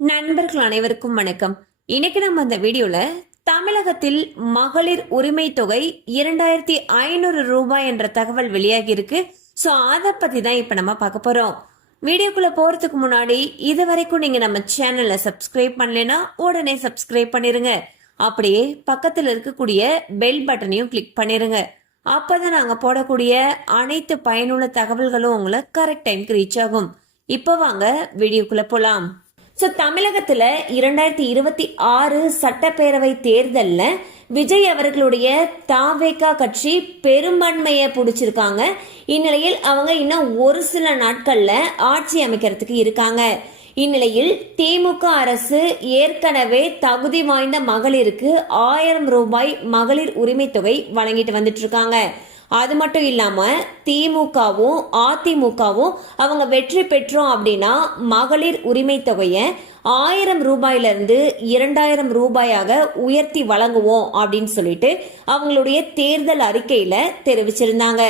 நண்பர்கள் அனைவருக்கும் வணக்கம். இன்னைக்கு நம்ம அந்த வீடியோல தமிழகத்தில் மகளிர் உரிமை தொகை 2500 ரூபாய் என்ற தகவல் வெளியாகி இருக்கு. சோ அத பத்தி தான் இப்ப நம்ம பார்க்க போறோம். வீடியோக்குள்ள போறதுக்கு முன்னாடி இது வரைக்கும் நீங்க நம்ம சேனலை சப்ஸ்கிரைப் பண்ணலைன்னா உடனே சப்ஸ்கிரைப் பண்ணிருங்க. அப்படியே பக்கத்துல இருக்கக்கூடிய பெல் பட்டனையும் கிளிக் பண்ணிருங்க. அப்பதான் நாங்க போடக்கூடிய அனைத்து பயனுள்ள தகவல்களும் உங்களை கரெக்ட் டைம்க்கு ரீச் ஆகும். இப்ப வாங்க வீடியோக்குள்ள போலாம். தமிழகத்துல 2026 சட்டப்பேரவை தேர்தல்ல விஜய் அவர்களுடைய தாவேகா கட்சி பெரும்பான்மையை பிடிச்சிருக்காங்க. இந்நிலையில் அவங்க இன்னும் ஒரு சில நாட்கள்ல ஆட்சி அமைக்கிறதுக்கு இருக்காங்க. இந்நிலையில் திமுக அரசு ஏற்கனவே தகுதி வாய்ந்த மகளிருக்கு 1000 ரூபாய் மகளிர் உரிமை தொகை வழங்கிட்டு வந்துட்டு இருக்காங்க. அது மட்டும் இல்லாம திமுகவும் அதிமுகவும் அவங்க வெற்றி பெற்றோம் அப்படின்னா மகளிர் உரிமை தொகையை 1000 ரூபாயில இருந்து 2000 ரூபாயாக உயர்த்தி வழங்குவோம் அப்படின்னு சொல்லிட்டு அவங்களுடைய தேர்தல் அறிக்கையில தெரிவிச்சிருந்தாங்க.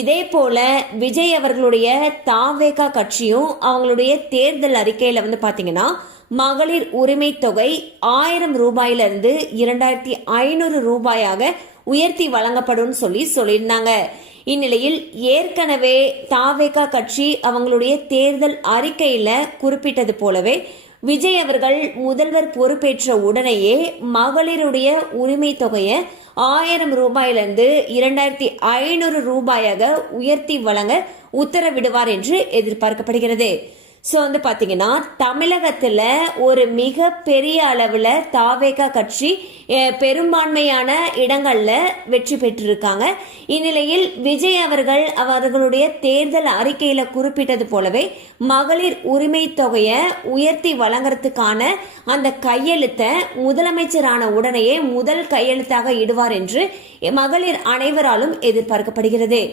இதே போல விஜய் அவர்களுடைய தாவேகா கட்சியும் அவங்களுடைய தேர்தல் அறிக்கையில பாத்தீங்கன்னா மகளிர் உரிமை தொகை 1000 ரூபாயில இருந்து 2500 ரூபாயாக உயர்த்தி வழங்கப்படும் சொல்லியிருந்தாங்க. இந்நிலையில் ஏற்கனவே தாவேகா கட்சி அவங்களுடைய தேர்தல் அறிக்கையில குறிப்பிட்டது போலவே விஜய் அவர்கள் முதல்வர் பொறுப்பேற்ற உடனேயே மகளிருடைய உரிமை தொகையை 1000 ரூபாயிலிருந்து 2500 ரூபாயாக உயர்த்தி வழங்க உத்தரவிடுவார் என்று எதிர்பார்க்கப்படுகிறது. பாத்தீங்கன்னா தமிழகத்துல ஒரு மிக பெரிய அளவுல தாவேகா கட்சி பெரும்பான்மையான இடங்கள்ல வெற்றி பெற்றிருக்காங்க. இந்நிலையில் விஜய் அவர்களுடைய தேர்தல் அறிக்கையில குறிப்பிட்டது போலவே மகளிர் உரிமை தொகையை உயர்த்தி வழங்குறதுக்கான அந்த கையெழுத்தை முதலமைச்சரான உடனேயே முதல் கையெழுத்தாக இடுவார் என்று மகளிர் அனைவராலும் எதிர்பார்க்கப்படுகிறது.